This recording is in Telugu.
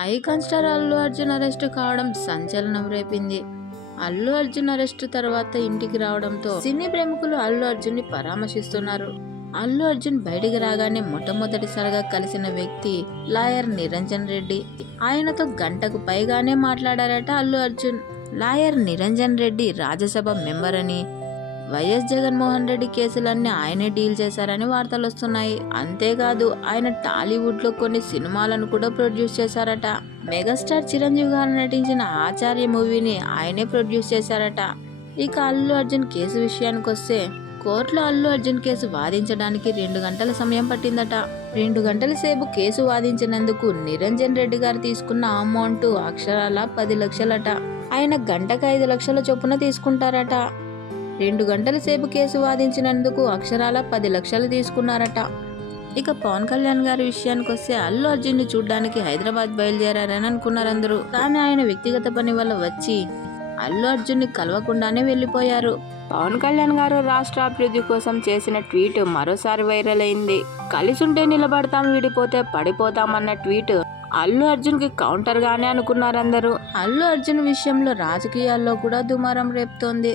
Icon star Allu Arjun arrest కావడం సంచలనం రేపింది. అల్లు అర్జున్ అరెస్ట్ తర్వాత ఇంటికి రావడంతో సినీ ప్రేమికులు అల్లు అర్జున్ని పరామర్శిస్తున్నారు. అల్లు అర్జున్ బయటికి రాగానే మొట్టమొదటిసారిగా కలిసిన వ్యక్తి లాయర్ నిరంజన్ రెడ్డి. ఆయనతో గంటకు పైగానే మాట్లాడారట అల్లు అర్జున్. లాయర్ నిరంజన్ రెడ్డి రాజ్యసభ మెంబర్ అని వైఎస్ జగన్మోహన్ రెడ్డి కేసులన్నీ ఆయనే డీల్ చేశారని వార్తలు వస్తున్నాయి. అంతేకాదు ఆయన టాలీవుడ్లో కొన్ని సినిమాలను కూడా ప్రొడ్యూస్ చేశారట. మెగాస్టార్ చిరంజీవి గారు నటించిన ఆచార్య మూవీని ఆయనే ప్రొడ్యూస్ చేశారట. ఇక అల్లు అర్జున్ కేసు విషయానికి వస్తే కోర్టులో అల్లు అర్జున్ కేసు వాదించడానికి రెండు గంటల సమయం పట్టిందట. రెండు గంటల సేపు కేసు వాదించినందుకు నిరంజన్ రెడ్డి గారు తీసుకున్న అమౌంట్ అక్షరాల పది లక్షలట. ఆయన గంటకు ఐదు లక్షల చొప్పున తీసుకుంటారట. రెండు గంటల సేపు కేసు వాదించినందుకు అక్షరాల పది లక్షలు తీసుకున్నారట. ఇక పవన్ కళ్యాణ్ గారి విషయానికి వస్తే అల్లు అర్జున్ని చూడ్డానికి హైదరాబాద్ బయలుదేరారని అనుకున్నారు అందరూ. కానీ ఆయన వ్యక్తిగత పని వల్ల వచ్చి అల్లు అర్జున్ని కలవకుండానే వెళ్ళిపోయారు పవన్ కళ్యాణ్ గారు రాష్ట్ర అభివృద్ధి కోసం చేసిన ట్వీట్ మరోసారి వైరల్ అయింది. కలిసుంటే నిలబడతాం విడిపోతే పడిపోతాం అన్న ట్వీట్ అల్లు అర్జున్కి కౌంటర్ గానే అనుకున్నారు అందరూ. అల్లు అర్జున్ విషయంలో రాజకీయాల్లో కూడా దుమారం రేపుతోంది.